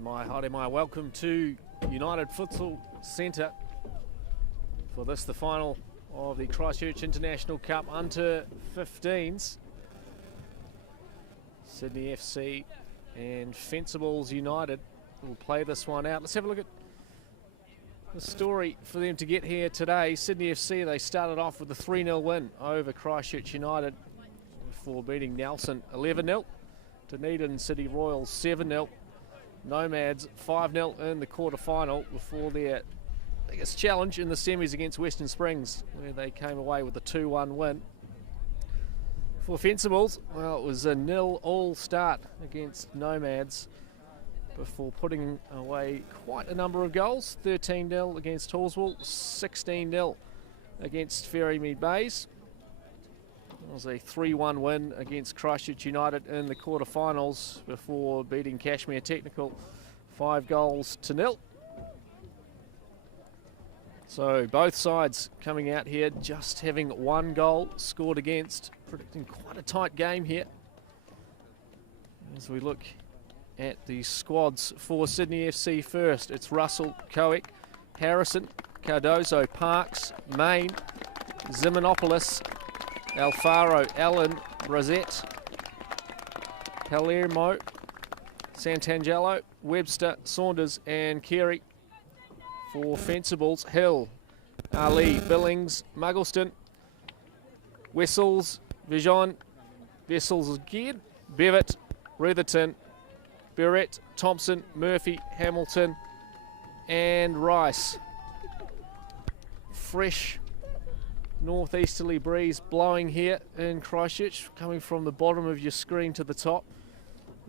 My haere mai, welcome to United Futsal Centre for this, the final of the Christchurch International Cup Under 15s. Sydney FC and Fencibles United will play this one out. Let's have a look at the story for them to get here today. Sydney FC, they started off with a 3-0 win over Christchurch United before beating Nelson 11-0. Dunedin City Royals 7-0. Nomads 5-0 in the quarter-final before their biggest challenge in the semis against Western Springs, where they came away with a 2-1 win. For Fencibles, well, it was a 0-0 start against Nomads before putting away quite a number of goals. 13-0 against Hallsville, 16-0 against Ferrymead Bays. It was a 3-1 win against Christchurch United in the quarterfinals before beating Cashmere Technical 5-0. So both sides coming out here just having one goal scored against, predicting quite a tight game here. As we look at the squads for Sydney FC first, it's Russell, Coeck, Harrison, Cardozo, Parks, Main, Zimonopoulos, Alfaro, Allen, Brezette, Palermo, Santangelo, Webster, Saunders and Carey. For Fencibles, Hill, Ali, Billings, Muggleston, Wessels, Vijon, Vessels again, Bevitt, Retherton, Barrett, Thompson, Murphy, Hamilton and Rice. Fresh northeasterly breeze blowing here in Christchurch, coming from the bottom of your screen to the top.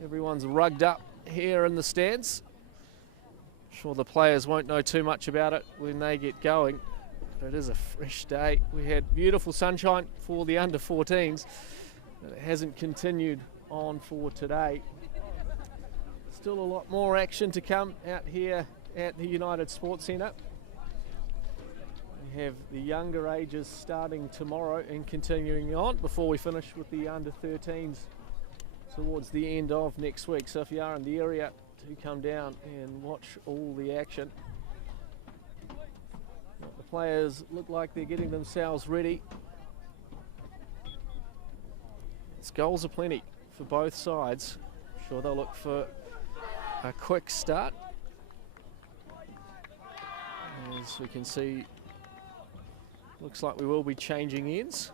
Everyone's rugged up here in the stands. Sure, the players won't know too much about it when they get going, but it is a fresh day. We had beautiful sunshine for the under 14s, but it hasn't continued on for today. Still a lot more action to come out here at the United Sports Centre. We have the younger ages starting tomorrow and continuing on before we finish with the under 13s towards the end of next week. So if you are in the area, do come down and watch all the action. The players look like they're getting themselves ready. It's goals aplenty for both sides. I'm sure they'll look for a quick start. As we can see, looks like we will be changing ends.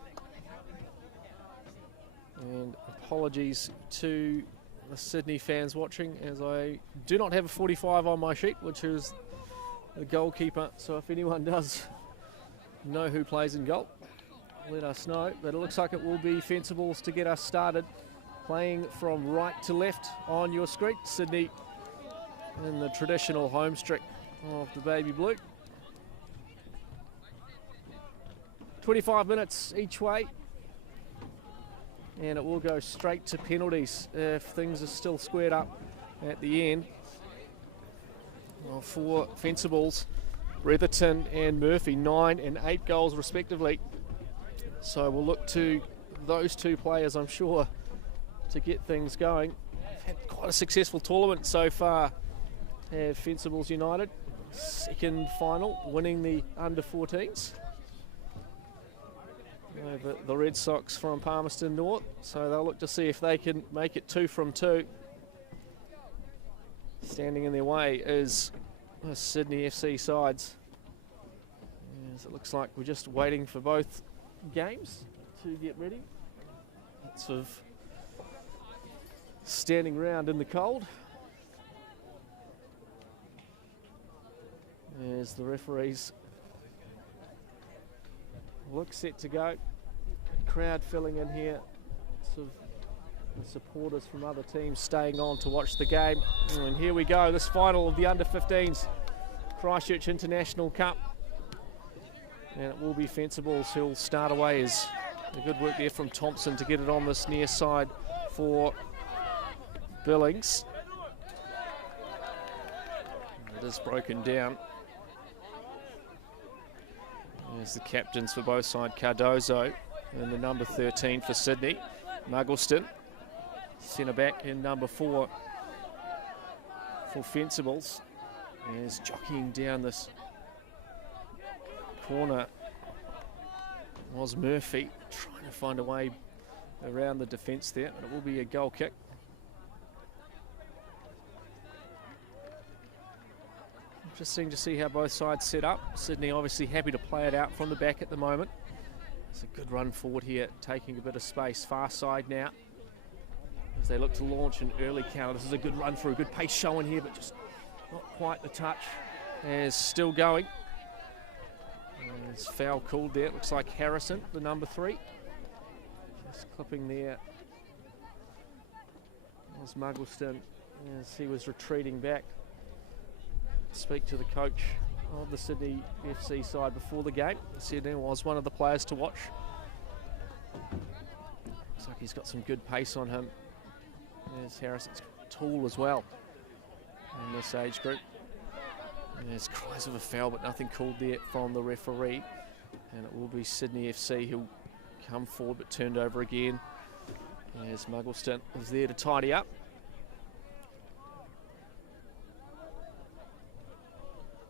And apologies to the Sydney fans watching, as I do not have a 45 on my sheet, which is the goalkeeper. So if anyone does know who plays in goal, let us know. But it looks like it will be Fencibles to get us started, playing from right to left on your screen. Sydney in the traditional home strip of the baby blue. 25 minutes each way, and it will go straight to penalties if things are still squared up at the end. Well, for Fencibles, Retherton and Murphy, 9 and 8 goals respectively. So we'll look to those two players, I'm sure, to get things going. We've had quite a successful tournament so far, have Fencibles United. Second final, winning the under 14s. The Red Sox from Palmerston North, so they'll look to see if they can make it 2 from 2. Standing in their way is the Sydney FC sides. As it looks like we're just waiting for both games to get ready. Lots of standing around in the cold as the referees look set to go. Crowd filling in here. Sort of the supporters from other teams staying on to watch the game. And here we go, this final of the under 15s Christchurch International Cup. And it will be Fencibles who'll start away. As a good work there from Thompson to get it on this near side for Billings. It is broken down. There's the captains for both sides, Cardozo and the number 13 for Sydney, Muggleston. Centre back in number 4 for Fencibles. Is jockeying down this corner was Murphy, trying to find a way around the defence there, and it will be a goal kick. Interesting to see how both sides set up. Sydney obviously happy to play it out from the back at the moment. It's a good run forward here, taking a bit of space. Far side now, as they look to launch an early counter. This is a good run through, good pace showing here, but just not quite the touch. As still going. There's foul called there. It looks like Harrison, the number 3. Just clipping there. Was Muggleston as he was retreating back. Speak to the coach of the Sydney FC side before the game. Sydney was one of the players to watch. Looks like he's got some good pace on him. There's Harrison's tall as well in this age group. There's cries of a foul, but nothing called there from the referee. And it will be Sydney FC who'll come forward, but turned over again. As Muggleston was there to tidy up.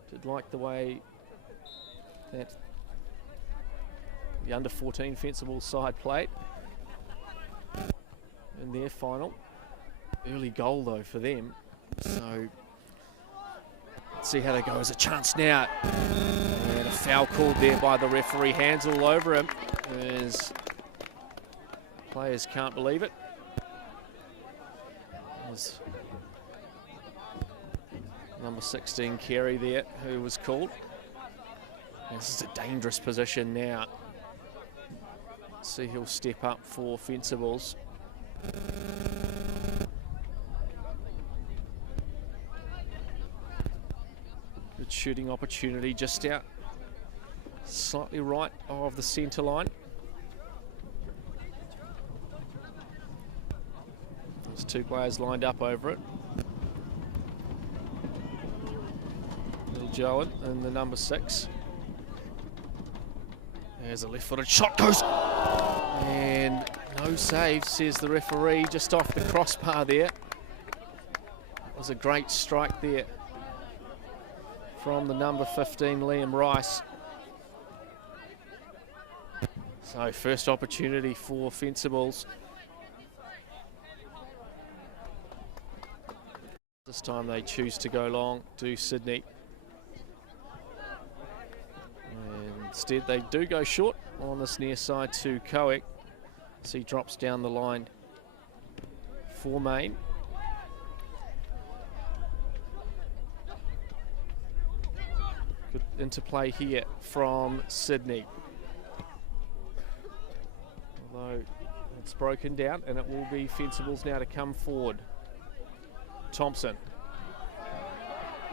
Did like the way that the under-14 Fencibles side played in their final. Early goal though for them, so let's see how they go. As a chance now, and a foul called there by the referee. Hands all over him as players can't believe it. There's number 16 Carey there who was called. And this is a dangerous position now. See, he'll step up for Fencibles. Good shooting opportunity just out slightly right of the centre line. There's 2 players lined up over it. Little Joan and the number 6. There's a left-footed shot, goes, and no save, says the referee, just off the crossbar there. It was a great strike there from the number 15, Liam Rice. So first opportunity for Fencibles. This time they choose to go long to Sydney. And instead they do go short on this near side to Coek. So he drops down the line for Main. Good interplay here from Sydney. Although it's broken down, and it will be Fencibles now to come forward. Thompson.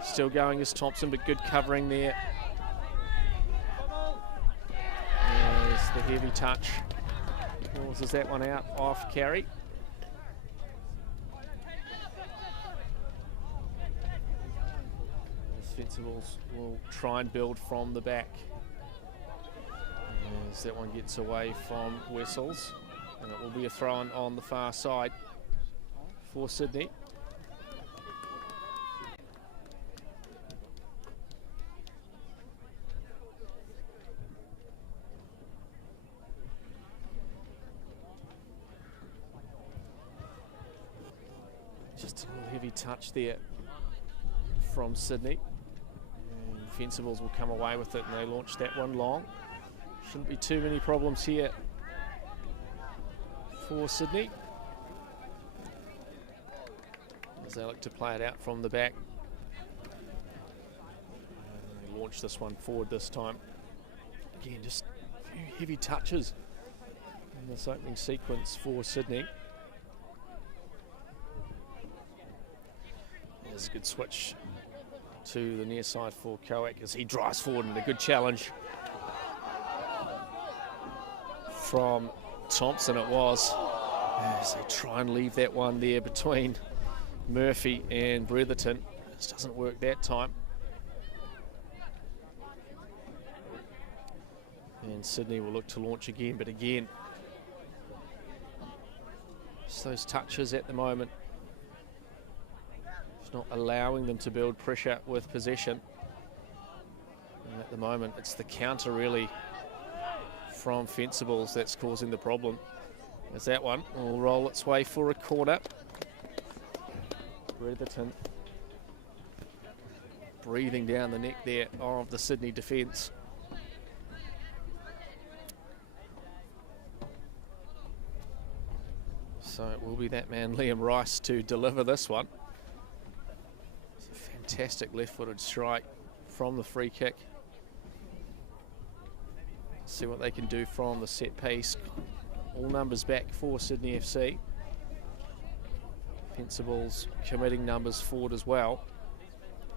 Still going as Thompson, but good covering there. There's the heavy touch. Forces that one out off Carey. Fencibles will try and build from the back. As that one gets away from Wessels, and it will be a throw-in on the far side for Sydney. Just a little heavy touch there from Sydney. And Fencibles will come away with it, and they launch that one long. Shouldn't be too many problems here for Sydney, as they look to play it out from the back. And they launch this one forward this time. Again, just a few heavy touches in this opening sequence for Sydney. There's a good switch to the near side for Coek as he drives forward, and a good challenge from Thompson it was, as they try and leave that one there between Murphy and Bretherton. This doesn't work that time. And Sydney will look to launch again, but again, just those touches at the moment. Just not allowing them to build pressure with possession. And at the moment, it's the counter really from Fencibles that's causing the problem. As that one will roll its way for a corner. Bretherton breathing down the neck there of the Sydney defence. So it will be that man, Liam Rice, to deliver this one. It's a fantastic left-footed strike from the free kick. See what they can do from the set piece. All numbers back for Sydney FC. Fencibles committing numbers forward as well.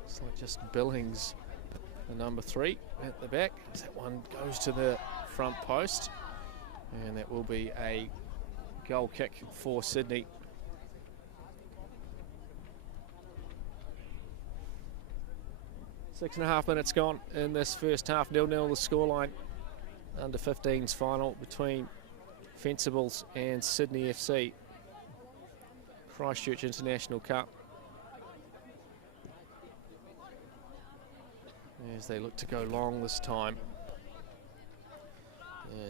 It's like just Billings, the number 3 at the back. That one goes to the front post. And that will be a goal kick for Sydney. Six and a half minutes gone in this first half. 0-0 the scoreline. Under 15's final between Fencibles and Sydney FC. Christchurch International Cup. As they look to go long this time.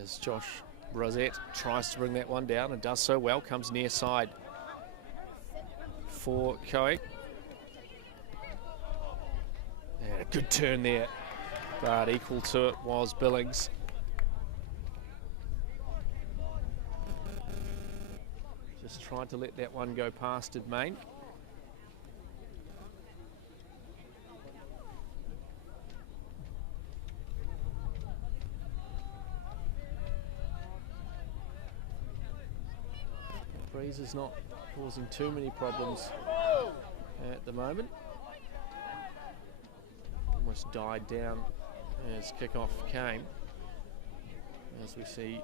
As Josh Rosette tries to bring that one down and does so well. Comes near side for Coe. And a good turn there, but equal to it was Billings. Just tried to let that one go past it, Main. Breeze is not causing too many problems at the moment. Almost died down as kickoff came. As we see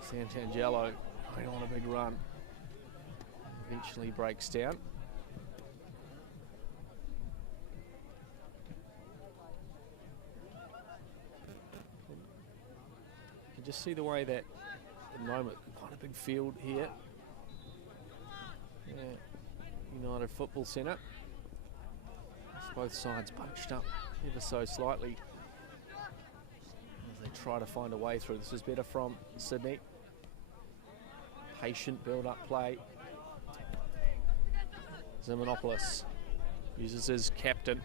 Santangelo going on a big run. Eventually breaks down. You can just see the way that at the moment, quite a big field here. Yeah, United Football Centre. Both sides bunched up ever so slightly as they try to find a way through. This is better from Sydney. Patient build-up play. Zimonopoulos uses his captain.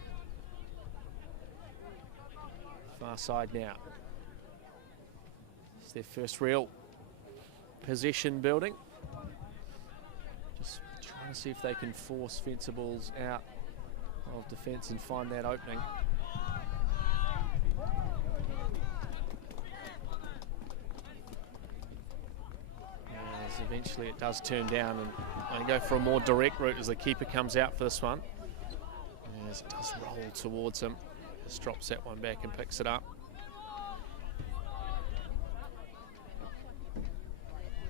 Far side now. It's their first real possession building. Just trying to see if they can force Fencibles out of defence and find that opening. As eventually it does turn down and go for a more direct route as the keeper comes out for this one. As it does roll towards him, just drops that one back and picks it up.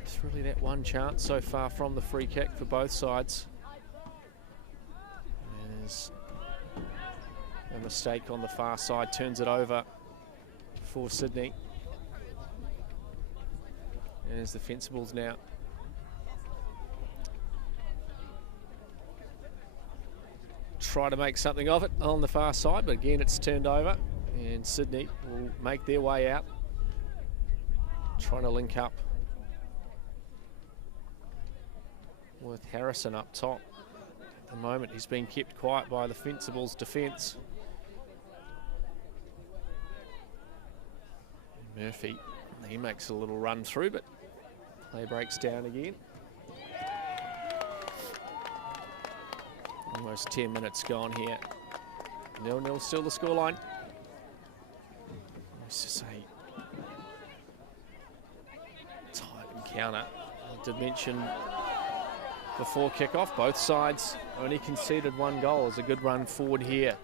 It's really that one chance so far from the free kick for both sides. As a mistake on the far side turns it over for Sydney. And as the Fencibles now try to make something of it on the far side, but again it's turned over and Sydney will make their way out, trying to link up with Harrison up top. At the moment he's been kept quiet by the Fencibles defence. Murphy, he makes a little run through, but play breaks down again. Almost 10 minutes gone here. 0-0 still the scoreline. Let's just say tight encounter. I did mention before kickoff, both sides only conceded one goal. It's a good run forward here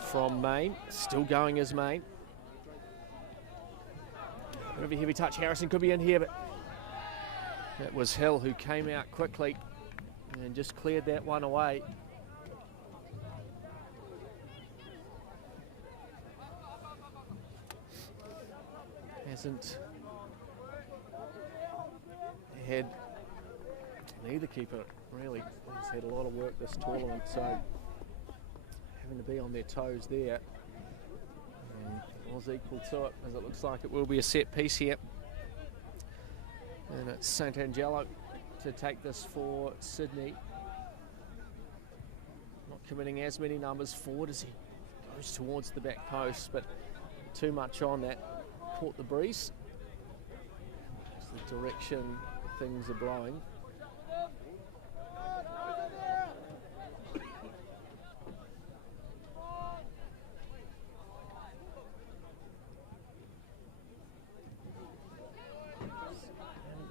from Main. Still going as Main. Really heavy touch. Harrison could be in here, but that was Hill who came out quickly and just cleared that one away. Hasn't had neither keeper really has had a lot of work this tournament, so having to be on their toes there. And was equal to it, as it looks like it will be a set piece here. And it's St. Angelo to take this for Sydney. Not committing as many numbers forward as he goes towards the back post, but too much on that. Caught the breeze. It's the direction things are blowing.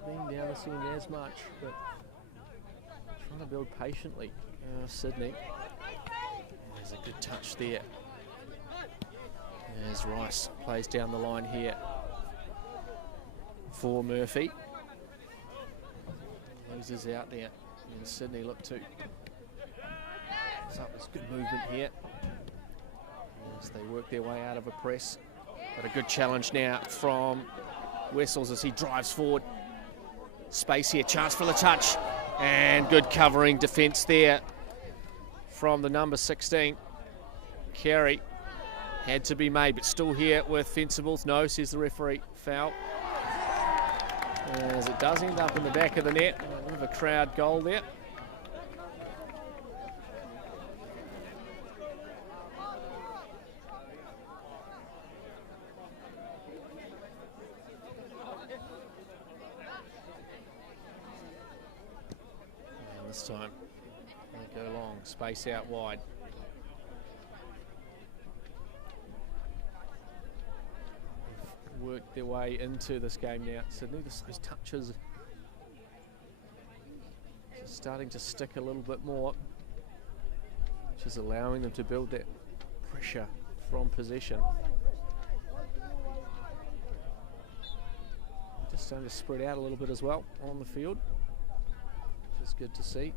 Haven't been down the scene as much, but trying to build patiently. Sydney. There's a good touch there. As Rice plays down the line here for Murphy. Loses out there, and Sydney look to. So there's good movement here as they work their way out of a press. But a good challenge now from Wessels as he drives forward. Space here, chance for the touch, and good covering defence there from the number 16. Carey had to be made, but still here with Fencibles. No, says the referee, foul. As it does end up in the back of the net. A bit of a crowd goal there. And this time they go long, space out wide. Worked their way into this game now. Sydney, those touches starting to stick a little bit more, which is allowing them to build that pressure from possession. Just starting to spread out a little bit as well on the field, which is good to see.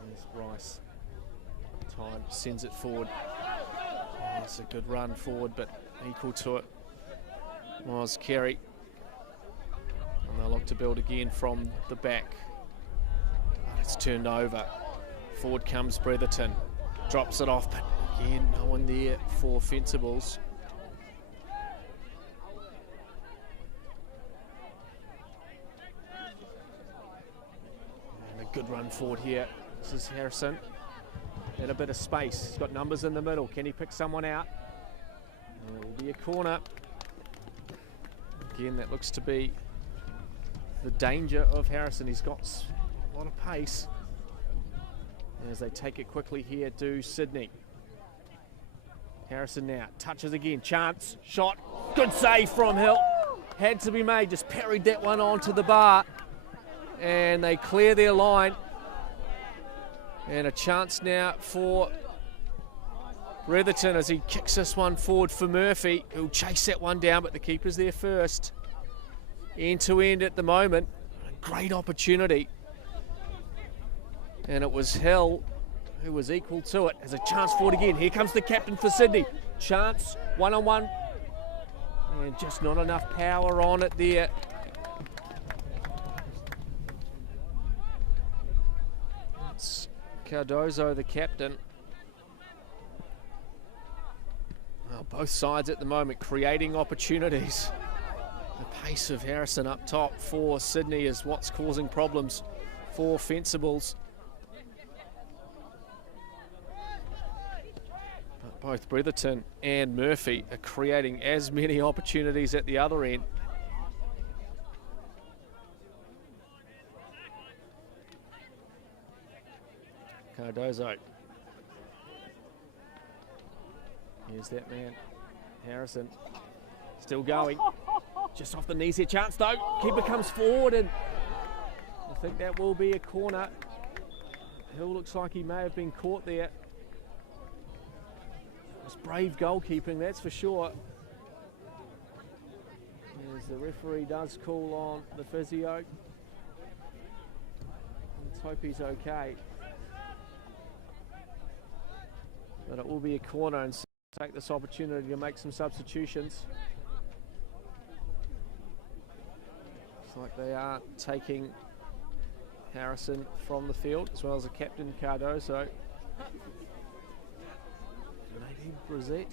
And there's Rice. Time sends it forward. It's a good run forward, but equal to it was Carey. And they'll look to build again from the back. But it's turned over. Forward comes Bretherton. Drops it off, but again, no one there for Fencibles. And a good run forward here. This is Harrison. And a bit of space. He's got numbers in the middle. Can he pick someone out? And it will be a corner. Again, that looks to be the danger of Harrison. He's got a lot of pace. As they take it quickly here, do Sydney. Harrison now touches again. Chance, shot. Good save from Hill. Had to be made. Just parried that one onto the bar. And they clear their line. And a chance now for Bretherton as he kicks this one forward for Murphy, who'll chase that one down, but the keeper's there first. End to end at the moment. A great opportunity. And it was Hill who was equal to it. There's a chance forward again. Here comes the captain for Sydney. Chance, one-on-one. And just not enough power on it there. It's Cardozo, the captain. Well, both sides at the moment creating opportunities. The pace of Harrison up top for Sydney is what's causing problems for Fencibles. But both Bretherton and Murphy are creating as many opportunities at the other end. Cardozo. Here's that man, Harrison. Still going. Just off the knees here. Chance though. Keeper comes forward and I think that will be a corner. Hill looks like he may have been caught there. It's brave goalkeeping, that's for sure. As the referee does call on the physio. Let's hope he's okay. But it will be a corner and take this opportunity to make some substitutions. Looks like they are taking Harrison from the field, as well as the captain Cardoso. Maybe Brissett.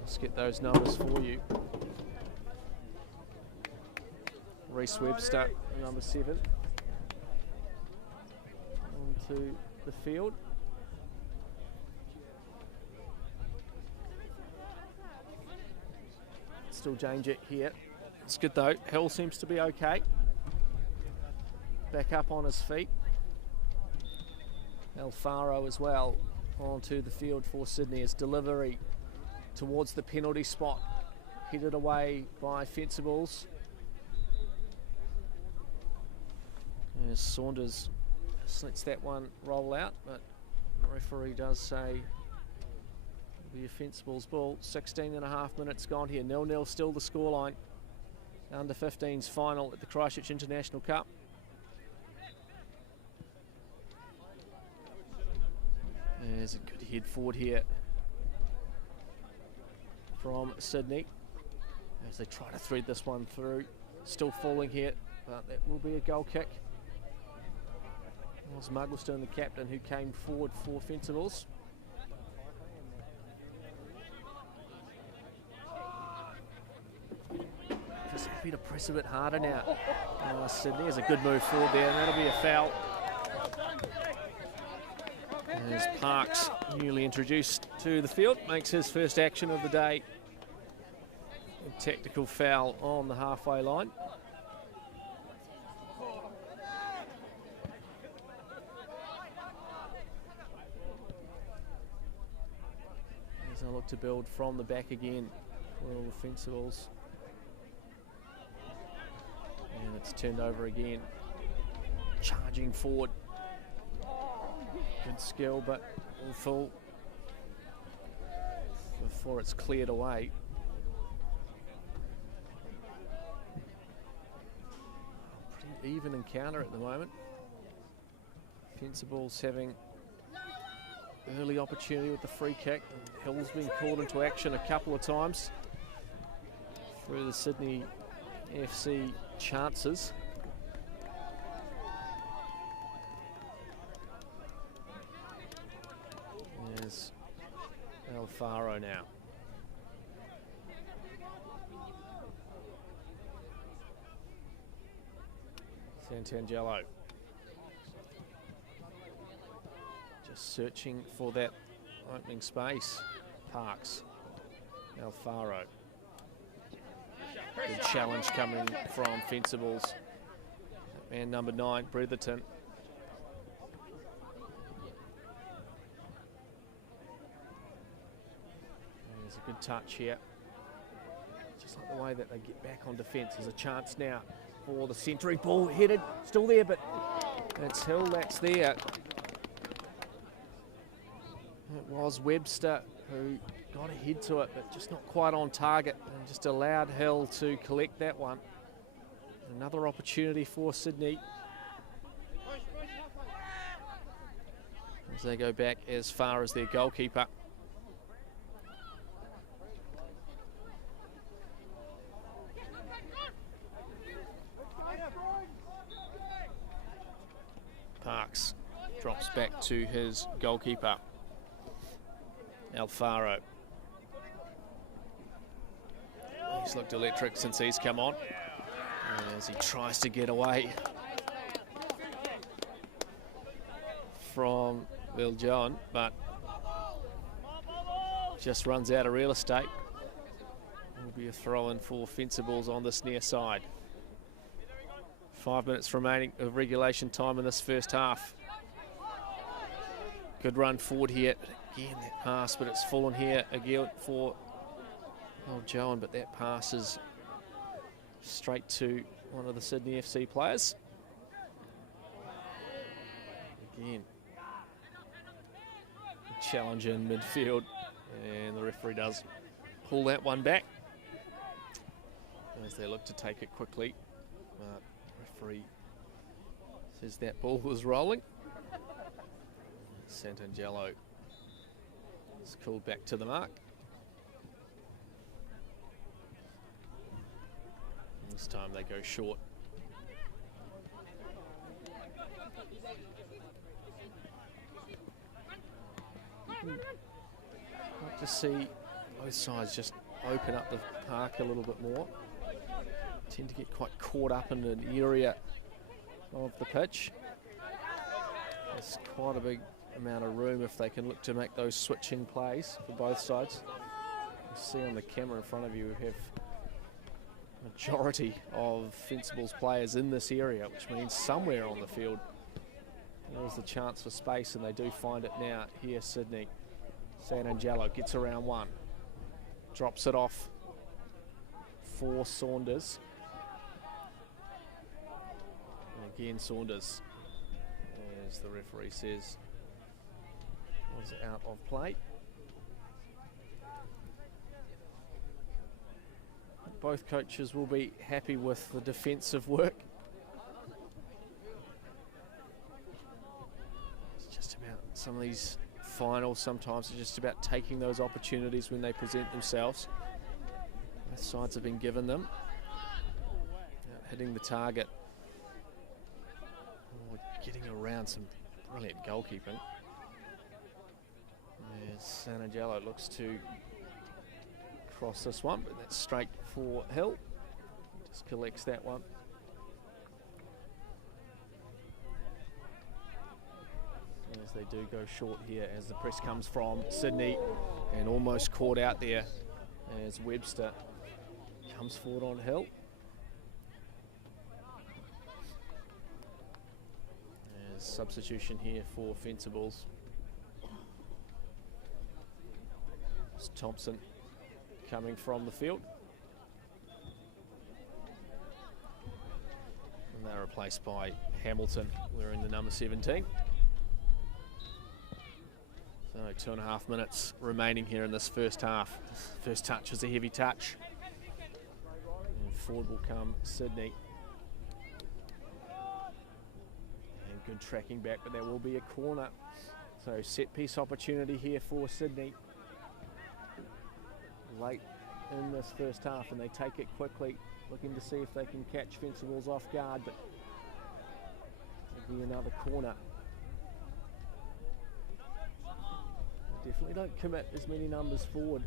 Let's get those numbers for you. Reese Webster, number 7, onto the field. Still danger here. It's good though. Hill seems to be okay. Back up on his feet. Alfaro as well onto the field for Sydney. His delivery towards the penalty spot, headed away by Fencibles. As Saunders lets that one roll out, but the referee does say it'll be a Fencibles ball. 16.5 minutes gone here. 0-0 still the scoreline. Under 15's final at the Christchurch International Cup. There's a good head forward here from Sydney as they try to thread this one through. Still falling here, but that will be a goal kick. It was Mugglestone, the captain, who came forward for Fencibles. Just happy to press a bit harder now. Sydney has a good move forward there, and that'll be a foul. As Parks, newly introduced to the field, makes his first action of the day. A tactical foul on the halfway line. As I look to build from the back again for all the Fencibles. And it's turned over again. Charging forward. Good skill, but all full before it's cleared away. Pretty even encounter at the moment. Fencibles having early opportunity with the free kick. Hill's been called into action a couple of times through the Sydney FC chances. There's Alfaro now. Santangelo. Just searching for that opening space. Parks. Alfaro. Good challenge coming from Fencibles. And number 9, Bretherton. There's a good touch here. Just like the way that they get back on defence. There's a chance now for the century. Ball headed, still there, but it's Hill that's there. It was Webster who got ahead to it, but just not quite on target, and just allowed Hill to collect that one. Another opportunity for Sydney as they go back as far as their goalkeeper. Parks drops back to his goalkeeper, Alfaro. He's looked electric since he's come on, as he tries to get away from Will John, but just runs out of real estate. Will be a throw-in for Fencibles on this near side. 5 minutes remaining of regulation time in this first half. Good run forward here. Again, that pass, but it's fallen here again for Joan, but that pass is straight to one of the Sydney FC players. Again, challenge in midfield, and the referee does pull that one back as they look to take it quickly. But referee says that ball was rolling. Santangelo It's called back to the mark. This time they go short. Like to see both sides just open up the park a little bit more. Tend to get quite caught up in an area of the pitch. There's quite a big amount of room if they can look to make those switching plays for both sides. You see on the camera in front of you, we have a majority of Fencibles players in this area, which means somewhere on the field there's the chance for space, and they do find it now here. Sydney. Santangelo gets around one, drops it off for Saunders. And again Saunders, as the referee says, was out of play. Both coaches will be happy with the defensive work. It's just about some of these finals, sometimes it's just about taking those opportunities when they present themselves. Both sides have been given them. Hitting the target. Oh, getting around some brilliant goalkeeping. As Santangelo looks to cross this one, but that's straight for Hill. Just collects that one. As they do go short here, as the press comes from Sydney, and almost caught out there as Webster comes forward on Hill. As substitution here for Fencibles. It's Thompson coming from the field. And they're replaced by Hamilton, wearing the number 17. So 2.5 minutes remaining here in this first half. First touch was a heavy touch. And forward will come Sydney. And good tracking back, but there will be a corner. So set piece opportunity here for Sydney. Late in this first half, and they take it quickly, looking to see if they can catch Fencibles off guard, but it'll be another corner. Definitely don't commit as many numbers forward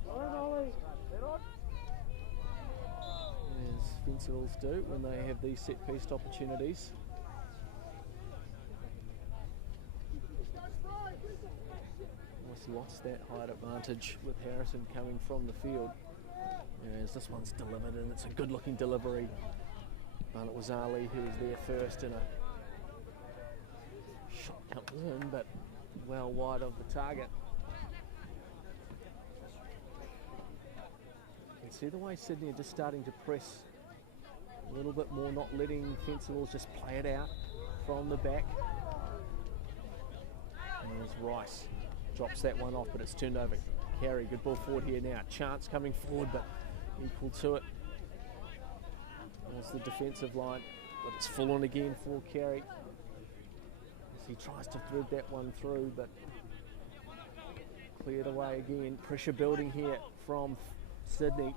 as Fencibles do when they have these set piece opportunities. Almost lost that height advantage with Harrison coming from the field. As this one's delivered, and it's a good looking delivery, but it was Ali who was there first, and a shot comes in, but well wide of the target. You can see the way Sydney are just starting to press a little bit more, not letting Fencibles just play it out from the back. And there's Rice, drops that one off, but it's turned over. Carey, good ball forward here now. Chance coming forward, but equal to it. There's the defensive line, but it's full on again for Carey as he tries to thread that one through, but cleared away again. Pressure building here from Sydney.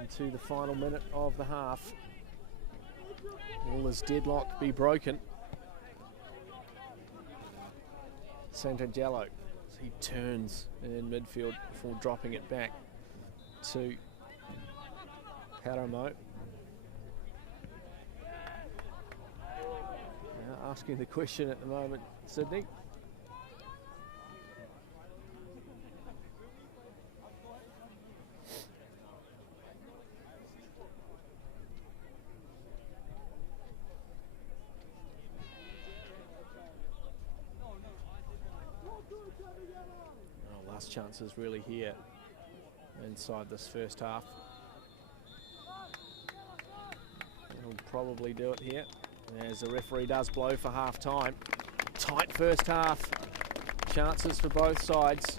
Into the final minute of the half. Will this deadlock be broken? Santangelo, he turns in midfield before dropping it back to Paramo. Now asking the question at the moment, Sydney. Last chance is really here inside this first half. He'll probably do it here, as the referee does blow for half time. Tight first half, chances for both sides,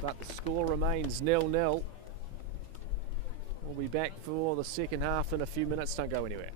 but the score remains 0-0. We'll be back for the second half in a few minutes. Don't go anywhere.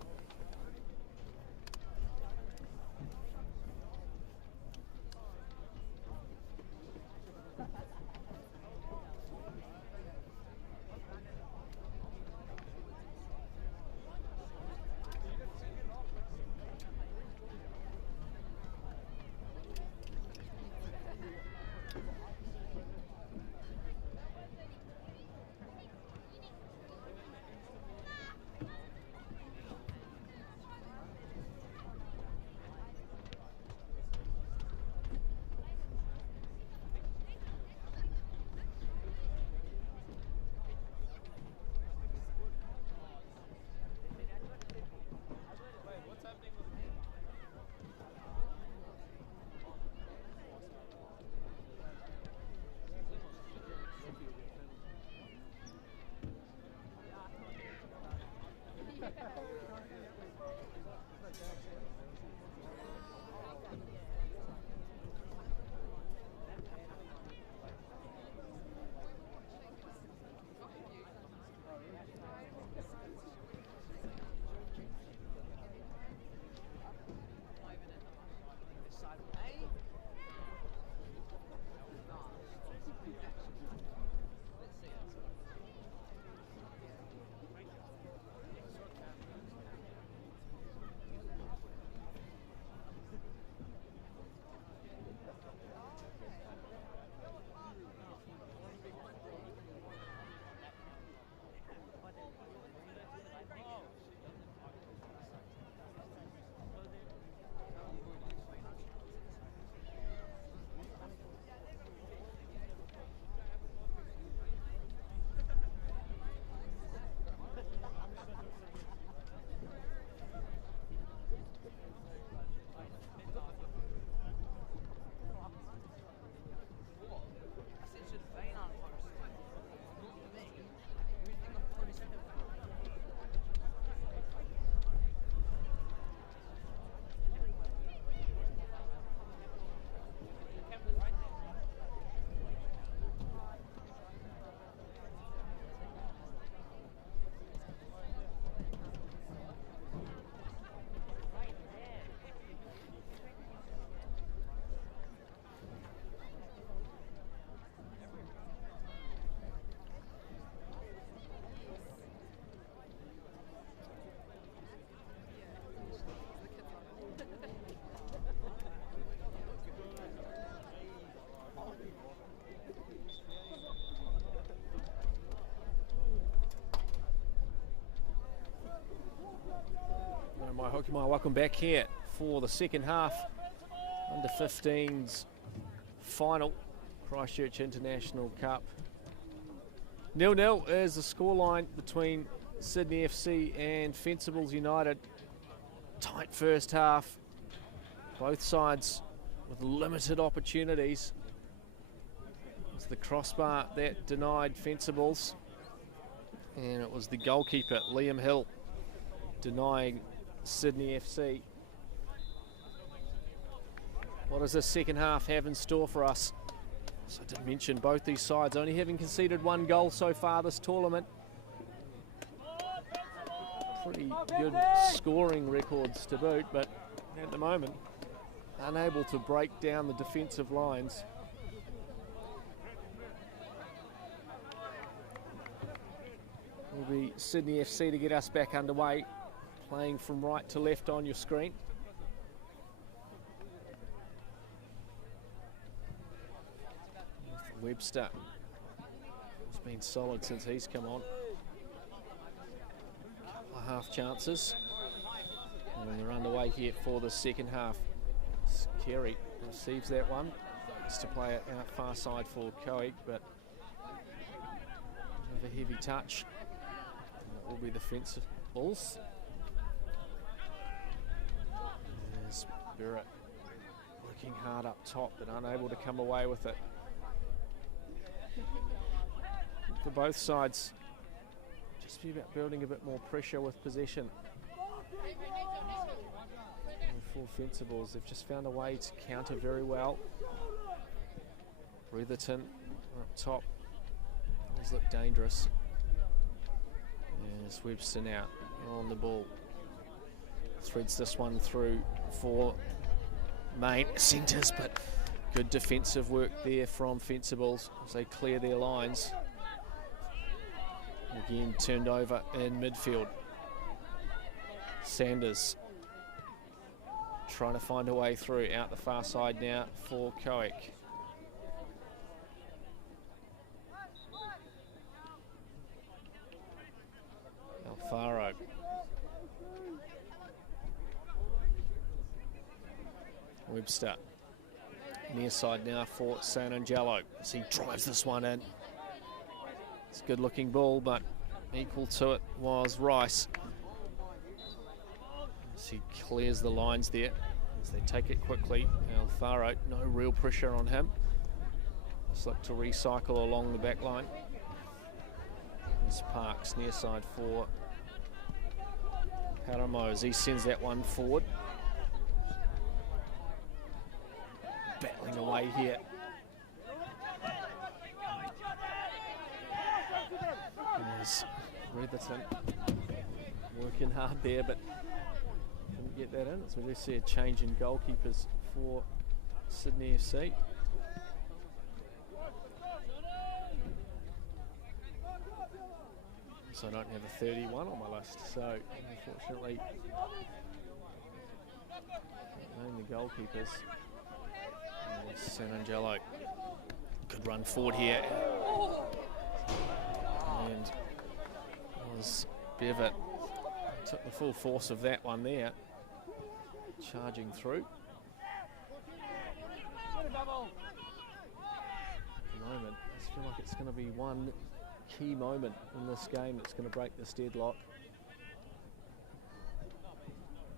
My Hokimai, welcome back here for the second half. Under 15's final, Christchurch International Cup. 0-0 is the scoreline between Sydney FC and Fencibles United. Tight first half. Both sides with limited opportunities. It was the crossbar that denied Fencibles. And it was the goalkeeper, Liam Hill, denying Sydney FC. What does this second half have in store for us? So I did mention both these sides only having conceded one goal so far this tournament. Pretty good scoring records to boot, but at the moment unable to break down the defensive lines. Will be Sydney FC to get us back underway, playing from right to left on your screen. Webster has been solid since he's come on. Couple of half chances. And we're underway here for the second half. Carey receives that one. Has to play it out far side for Coig, but another heavy touch. That will be the Fencibles. There's Barrett working hard up top, but unable to come away with it. For both sides, just be about building a bit more pressure with possession. And for Fencibles, they've just found a way to counter very well. Bretherton up top, those look dangerous. There's Webster now on the ball. Threads this one through for main centres, but good defensive work there from Fencibles as they clear their lines. Again, turned over in midfield. Sanders trying to find a way through out the far side now for Coic. Alfaro. Webster. Near side now for San Angelo as he drives this one in. It's a good looking ball, but equal to it was Rice. As he clears the lines there as they take it quickly. Alfaro, no real pressure on him. Just look to recycle along the back line. There's Parks near side for Paramo as he sends that one forward. Battling away here. There's Bretherton working hard there, but didn't get that in. So we do see a change in goalkeepers for Sydney FC. So I don't have a 31 on my list, so unfortunately name the goalkeepers. San Angelo, good run forward here, and it was Bevitt took the full force of that one there, charging through. At the moment, I just feel like it's going to be one key moment in this game that's going to break this deadlock.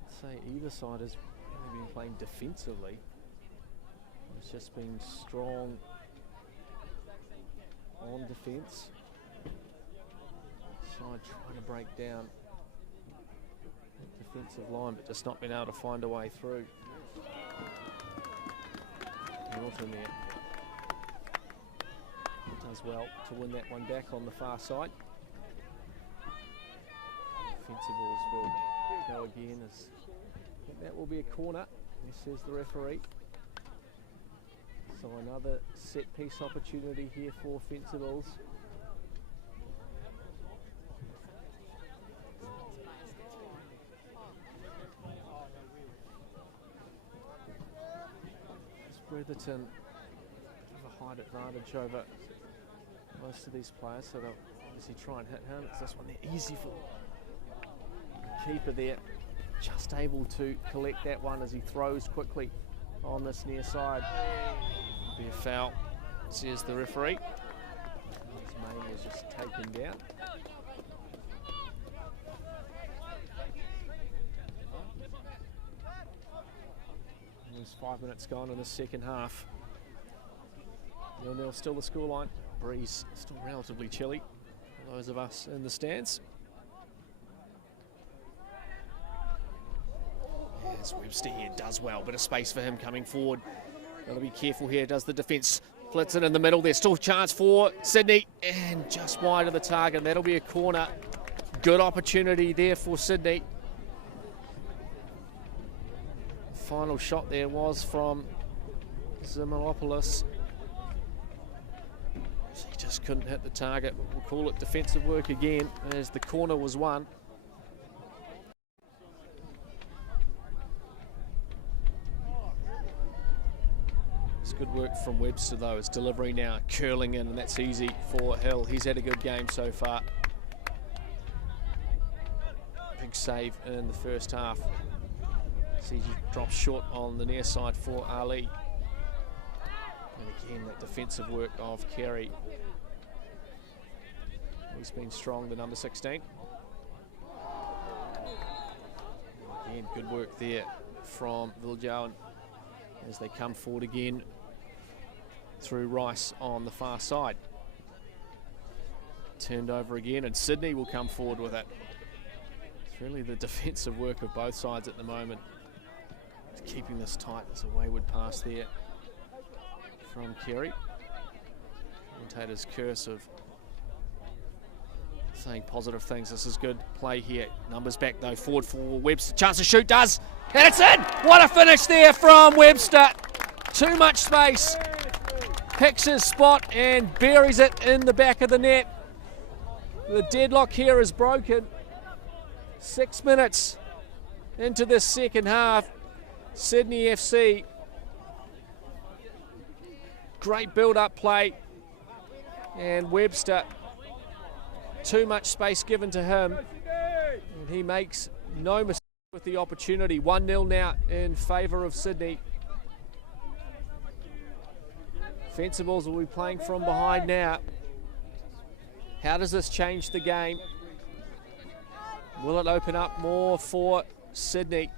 I'd say either side has really been playing defensively. It's just been strong on defence. Side trying to break down the defensive line, but just not been able to find a way through. Norton there does well to win that one back on the far side. Fencibles will go again as I think that will be a corner, says the referee. So another set piece opportunity here for Fencibles. Bretherton have a height advantage over most of these players, so they'll obviously try and hit him. It's this one there, easy for the keeper there. just able to collect that one as he throws quickly on this near side. Be a foul, says the referee. His main was just taken down. There's 5 minutes gone in the second half. 0-0 still the scoreline. Breeze still relatively chilly for those of us in the stands. As Webster here does well, bit of space for him coming forward. Got to be careful here, does the defence. Flits it in the middle, there's still a chance for Sydney, and just wide of the target. That'll be a corner. Good opportunity there for Sydney. Final shot there was from Zimmeropoulos. He just couldn't hit the target. We'll call it defensive work again as the corner was won. It's good work from Webster though. It's delivery now, curling in, and that's easy for Hill. He's had a good game so far. Big save in the first half. CG drops short on the near side for Ali. And again, that defensive work of Carey. He's been strong, the number 16. Again, good work there from Viljoen as they come forward again through Rice on the far side. Turned over again, and Sydney will come forward with it. It's really the defensive work of both sides at the moment. Keeping this tight. There's a wayward pass there from Carey. Commentator's curse of saying positive things. This is good play here. Numbers back though, forward for Webster. Chance to shoot, does, and it's in! What a finish there from Webster. Too much space. Picks his spot and buries it in the back of the net. The deadlock here is broken. 6 minutes into this second half. Sydney FC, great build-up play, and Webster, too much space given to him, and he makes no mistake with the opportunity. 1-0 now in favour of Sydney. Fencibles will be playing from behind now. How does this change the game? Will it open up more for Sydney?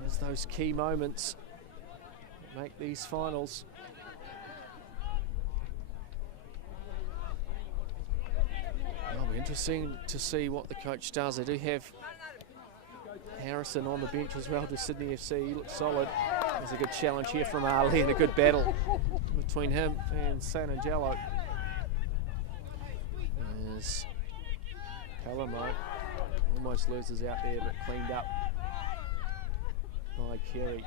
There's those key moments that make these finals. It'll be interesting to see what the coach does. They do have Harrison on the bench as well to Sydney FC. He looks solid. There's a good challenge here from Ali and a good battle between him and San Angelo. There's Palamo. Almost loses out there, but cleaned up by Carey.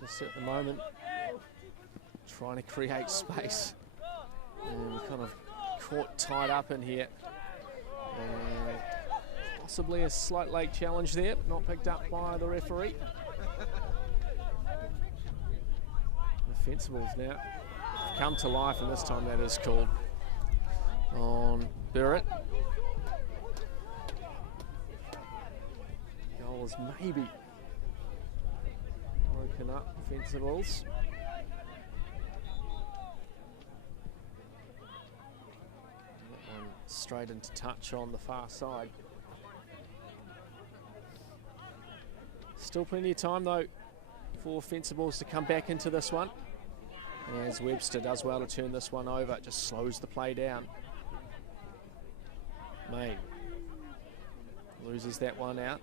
Just at the moment trying to create space, and we're kind of caught tied up in here, and possibly a slight late challenge there, not picked up by the referee. The Fencibles now come to life, and this time that is called on Barrett. Goal is maybe broken up, Fencibles. That one straight into touch on the far side. Still plenty of time though for Fencibles to come back into this one, as Webster does well to turn this one over. It just slows the play down. Main loses that one out.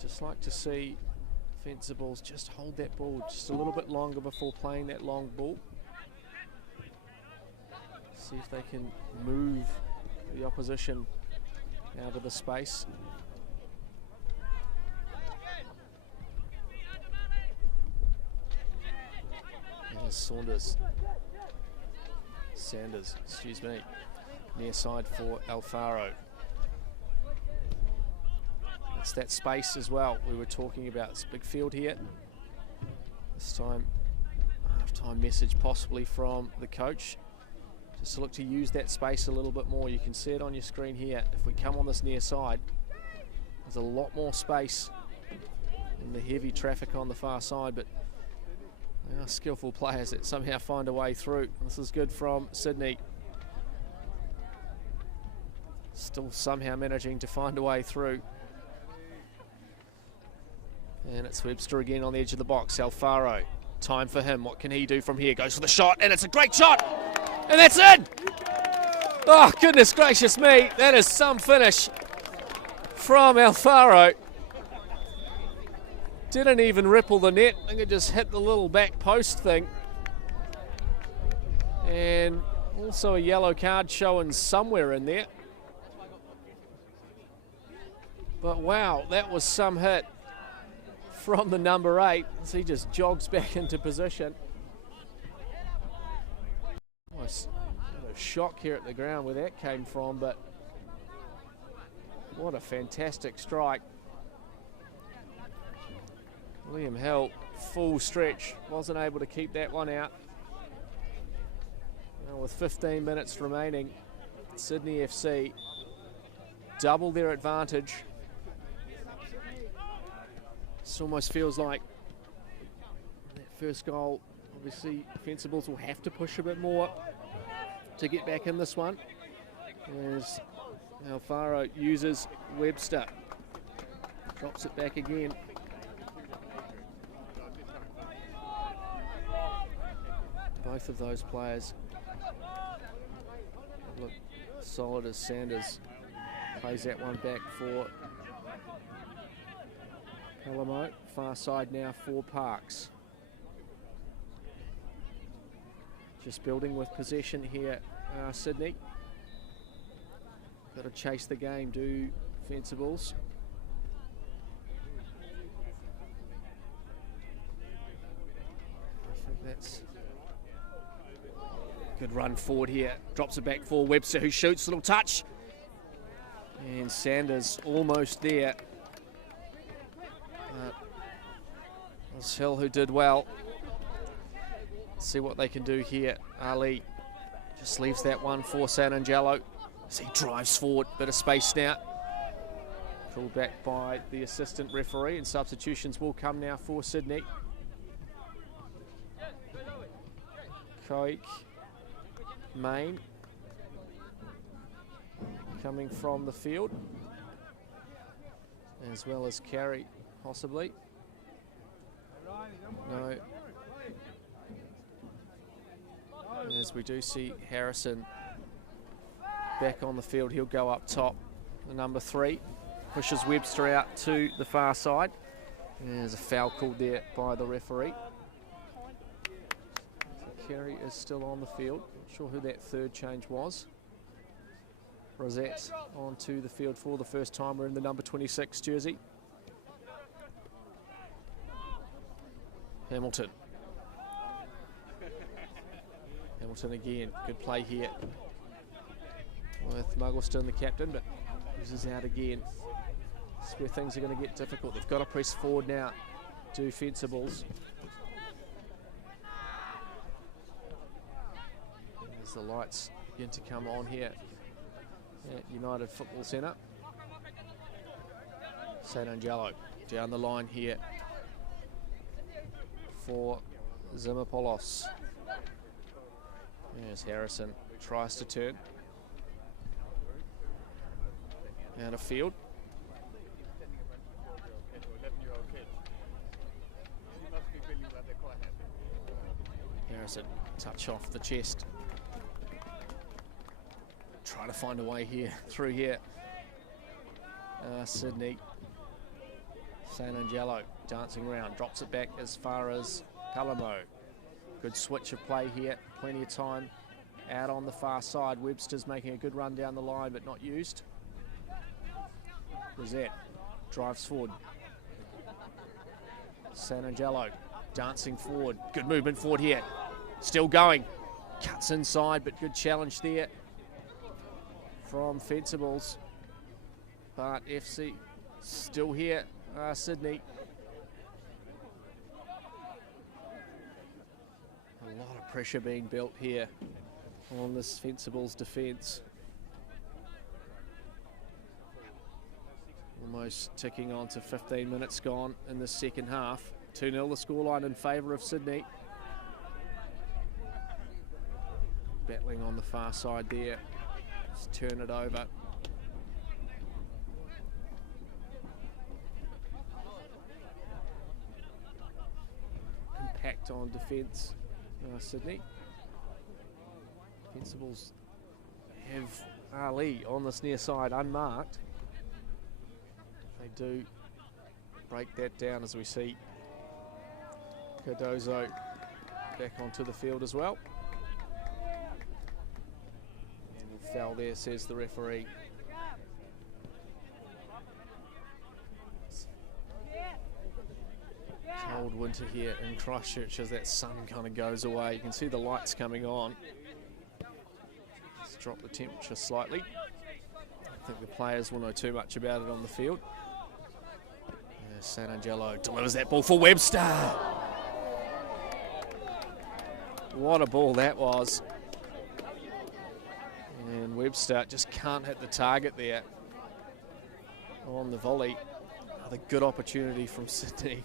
Just like to see Fencibles just hold that ball just a little bit longer before playing that long ball. See if they can move the opposition out of the space. Sanders, excuse me, near side for Alfaro. It's that space as well we were talking about. It's a big field here. This time, half-time message possibly from the coach. Just look to use that space a little bit more. You can see it on your screen here. If we come on this near side, there's a lot more space in the heavy traffic on the far side, but they are skillful players that somehow find a way through. This is good from Sydney. Still somehow managing to find a way through. And it's Webster again on the edge of the box. Alfaro, time for him. What can he do from here? Goes for the shot, and it's a great shot! And that's in! Oh, goodness gracious me. That is some finish from Alfaro. Didn't even ripple the net. I think it just hit the little back post thing. And also a yellow card showing somewhere in there. But wow, that was some hit from the number 8 as he just jogs back into position. Almost a shock here at the ground where that came from, but what a fantastic strike. Liam Hill, full stretch, wasn't able to keep that one out. Now with 15 minutes remaining, Sydney FC double their advantage. This almost feels like that first goal, obviously Fencibles will have to push a bit more to get back in this one, as Alfaro uses Webster, drops it back again. Both of those players look solid as Sanders plays that one back for Palamo. Far side now for Parks. Just building with possession here, Sydney. Got to chase the game, do Fencibles. I think that's good run forward here. Drops it back for Webster, who shoots, little touch. And Sanders almost there. It was Hill who did well. Let's see what they can do here. Ali just leaves that one for San Angelo as he drives forward. Bit of space now. Pulled back by the assistant referee, and substitutions will come now for Sydney. Koik, Main coming from the field, as well as Carey possibly. No. As we do see Harrison back on the field, he'll go up top. The number 3 pushes Webster out to the far side. And there's a foul called there by the referee. So Carey is still on the field. Not sure who that third change was. Rosette onto the field for the first time. We're in the number 26 jersey. Hamilton. Hamilton again, good play here with Muggleston, the captain, but uses out again. This is where things are going to get difficult. They've got to press forward now, do Fencibles. As the lights begin to come on here at United Football Centre. San Angelo down the line here for Zimopoulos. As Harrison tries to turn out of field. Harrison, touch off the chest. Try to find a way here, through here. Sydney. San Angelo dancing around, drops it back as far as Palamo. Good switch of play here, plenty of time out on the far side. Webster's making a good run down the line, but not used. Rosette drives forward. San Angelo dancing forward. Good movement forward here. Still going. Cuts inside, but good challenge there from Fencibles. But FC Still here, Sydney. A lot of pressure being built here on this Fencibles defence. Almost ticking on to 15 minutes gone in the second half. 2-0 the scoreline in favour of Sydney. Battling on the far side there. Let's turn it over. Impact on defence, Sydney. Fencibles have Ali on this near side unmarked. They do break that down as we see Cardozo back onto the field as well. And foul there, says the referee. Cold winter here in Christchurch as that sun kind of goes away. You can see the lights coming on. Let's drop the temperature slightly. I think the players will know too much about it on the field. San Angelo delivers that ball for Webster. What a ball that was. And Webster just can't hit the target there on the volley. Another good opportunity from Sydney.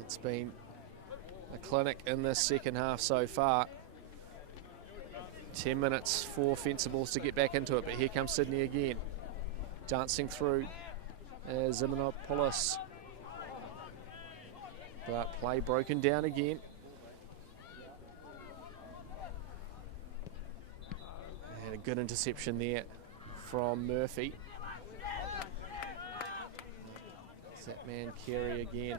It's been a clinic in this second half so far. 10 minutes for Fencibles to get back into it, but here comes Sydney again. Dancing through Zimonopoulos. But play broken down again. And a good interception there from Murphy. It's that man Carey again.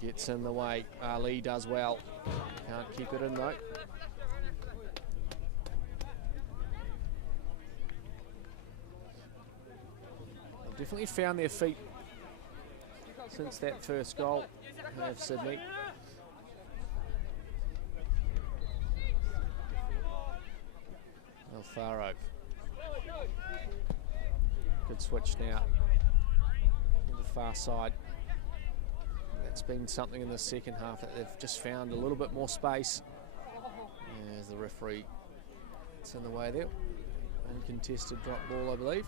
Gets in the way. Ali does well. Can't keep it in though. They've definitely found their feet since that first goal, have Sydney. Alfaro. Good switch now to the far side. That's been something in the second half that they've just found a little bit more space. As the referee, it's in the way there. Uncontested drop ball, I believe.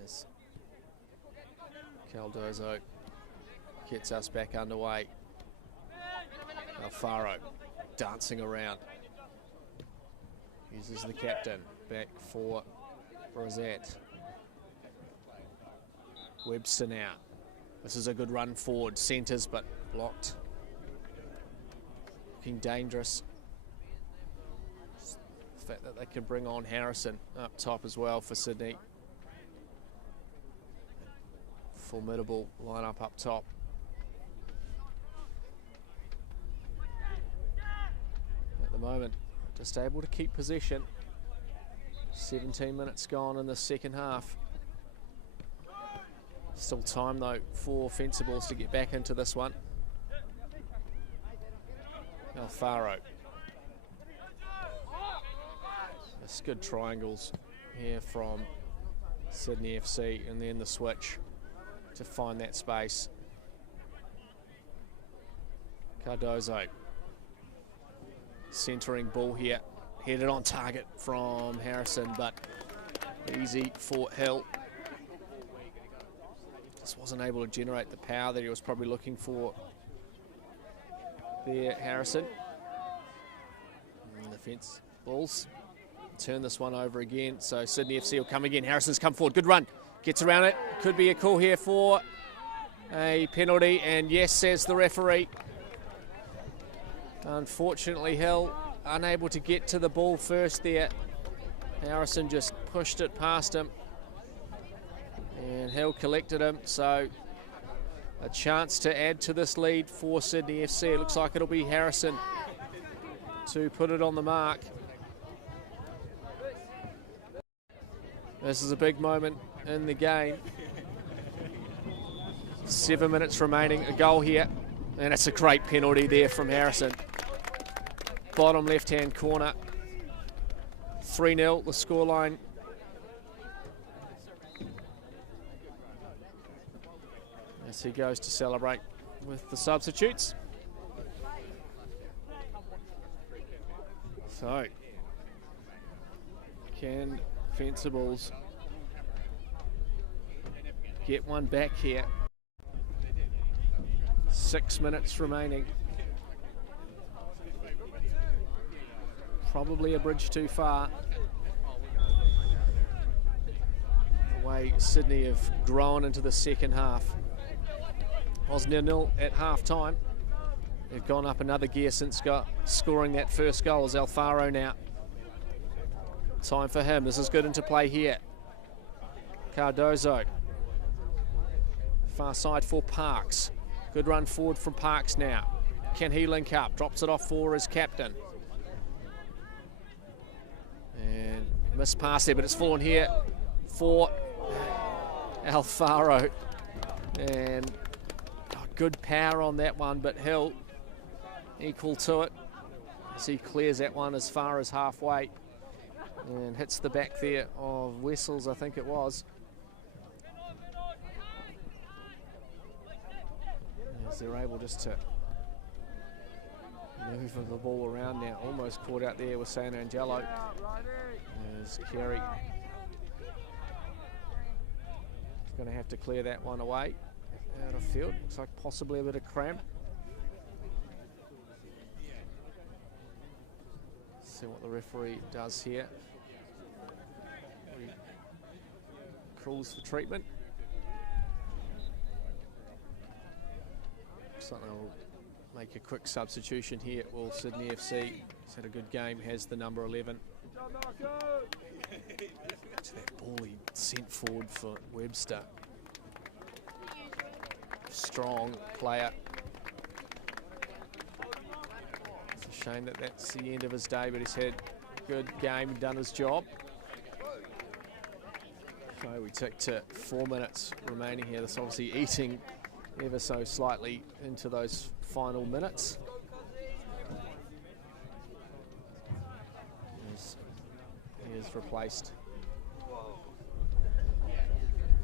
Yes. Cardozo gets us back underway. Alfaro dancing around. Uses the captain back for Brissett. Webster now. This is a good run forward. Centres but blocked. Looking dangerous. The fact that they can bring on Harrison up top as well for Sydney. Formidable lineup up top. At the moment, just able to keep possession. 17 minutes gone in the second half. Still time though for Fencibles to get back into this one. Alfaro. Just good triangles here from Sydney FC, and then the switch to find that space. Cardozo. Centering ball here. Headed on target from Harrison, but easy for Hill. Just wasn't able to generate the power that he was probably looking for there, Harrison. And the fence balls. Turn this one over again, so Sydney FC will come again. Harrison's come forward, good run. Gets around it, could be a call here for a penalty, and yes, says the referee. Unfortunately, Hill unable to get to the ball first there. Harrison just pushed it past him. And Hill collected him, so a chance to add to this lead for Sydney FC. It looks like it'll be Harrison to put it on the mark. This is a big moment in the game. 7 minutes remaining, a goal here, and it's a great penalty there from Harrison. Bottom left-hand corner, 3-0 the scoreline. As he goes to celebrate with the substitutes. So, can Fencibles get one back here? 6 minutes remaining. Probably a bridge too far. The way Sydney have grown into the second half. Was 0-0 at half time. They've gone up another gear since scoring that first goal. Is Alfaro now. Time for him. This is good into play here. Cardozo. Far side for Parks. Good run forward from Parks now. Can he link up? Drops it off for his captain. And missed pass there, but it's fallen here for Alfaro. And good power on that one, but Hill equal to it as he clears that one as far as halfway and hits the back there of Wessels, I think it was. As they're able just to move the ball around now, almost caught out there with San Angelo. As Carey is going to have to clear that one away. Out of field, looks like possibly a bit of cramp. See what the referee does here. He calls for treatment. Looks like they'll make a quick substitution here. Well, Sydney FC has had a good game, has the number 11. It's that ball he sent forward for Webster. Strong player. It's a shame that that's the end of his day, but he's had a good game, done his job. So we tick to 4 minutes remaining here. That's obviously eating ever so slightly into those final minutes. He is replaced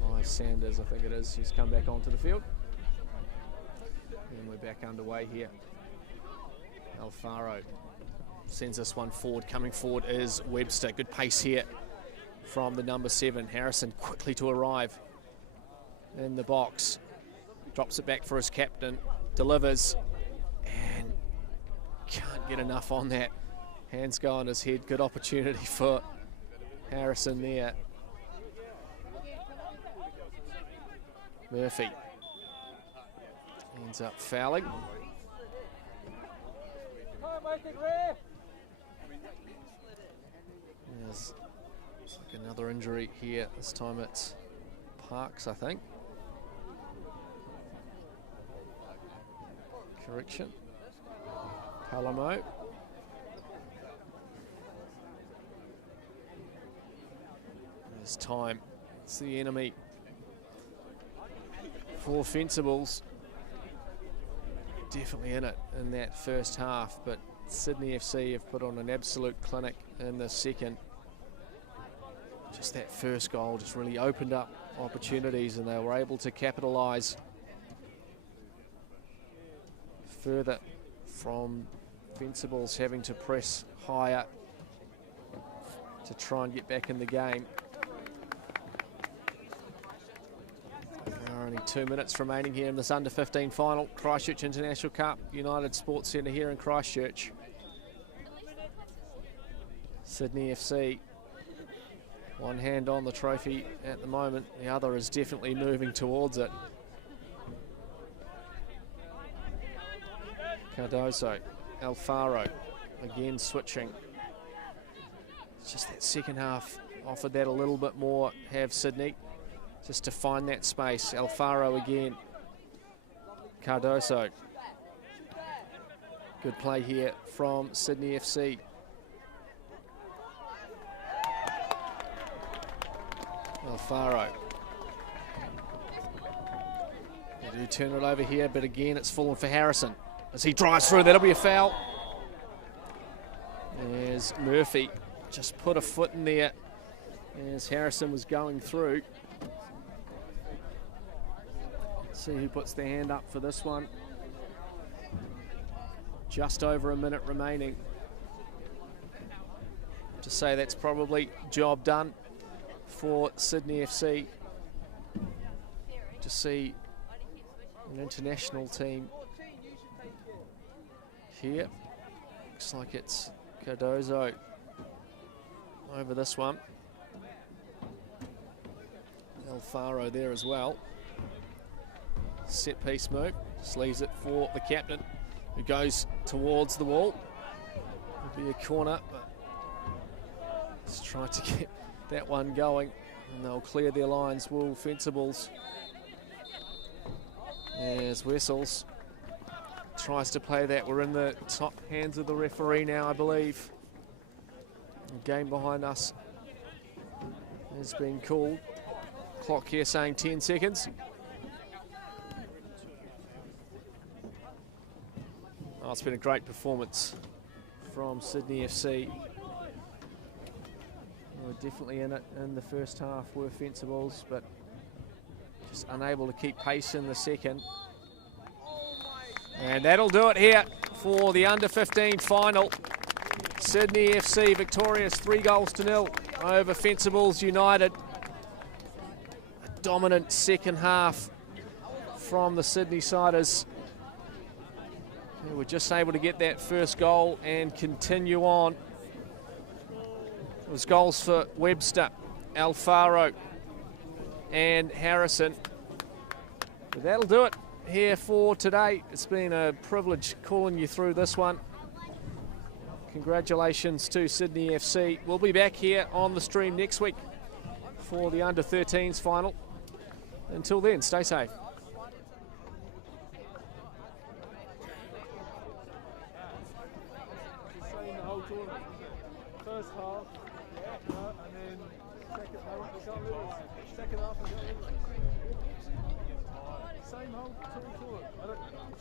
by Sanders, I think it is. He's come back onto the field. And we're back underway here. Alfaro sends this one forward. Coming forward is Webster. Good pace here from the number 7. Harrison quickly to arrive in the box. Drops it back for his captain. Delivers. And can't get enough on that. Hands go on his head. Good opportunity for Harrison there. Murphy ends up fouling. There's like another injury here. This time it's Parks, I think. Correction. Palamo. There's time. It's the enemy for Fencibles. Definitely in it in that first half, but Sydney FC have put on an absolute clinic in the second. Just that first goal just really opened up opportunities and they were able to capitalise further from Fencibles having to press higher to try and get back in the game. There are only 2 minutes remaining here in this under-15 final. Christchurch International Cup, United Sports Centre here in Christchurch. Sydney FC, one hand on the trophy at the moment, the other is definitely moving towards it. Cardozo, Alfaro, again switching. It's just that second half offered that a little bit more, have Sydney, just to find that space. Alfaro again, Cardozo. Good play here from Sydney FC. Alfaro. They do turn it over here, but again it's fallen for Harrison. As he drives through, that'll be a foul. There's Murphy just put a foot in there as Harrison was going through. See who puts their hand up for this one. Just over a minute remaining. To say that's probably job done for Sydney FC. To see an international team here. Looks like it's Cardozo over this one. Alfaro there as well. Set piece move, just leaves it for the captain, who goes towards the wall. It'll be a corner, but let's try to get that one going, and they'll clear their lines. Will Fencibles, as Wessels tries to play that. We're in the top hands of the referee now, I believe. The game behind us has been called. Clock here saying 10 seconds. Oh, it's been a great performance from Sydney FC. They were definitely in it in the first half, were Fencibles, but just unable to keep pace in the second. And that'll do it here for the under-15 final. Sydney FC victorious 3-0 over Fencibles United. A dominant second half from the Sydney Siders. They were just able to get that first goal and continue on. It was goals for Webster, Alfaro and Harrison. But that'll do it here for today. It's been a privilege calling you through this one. Congratulations to Sydney FC. We'll be back here on the stream next week for the under-13s final. Until then, stay safe. First half, and then second half, same hole, 2-2.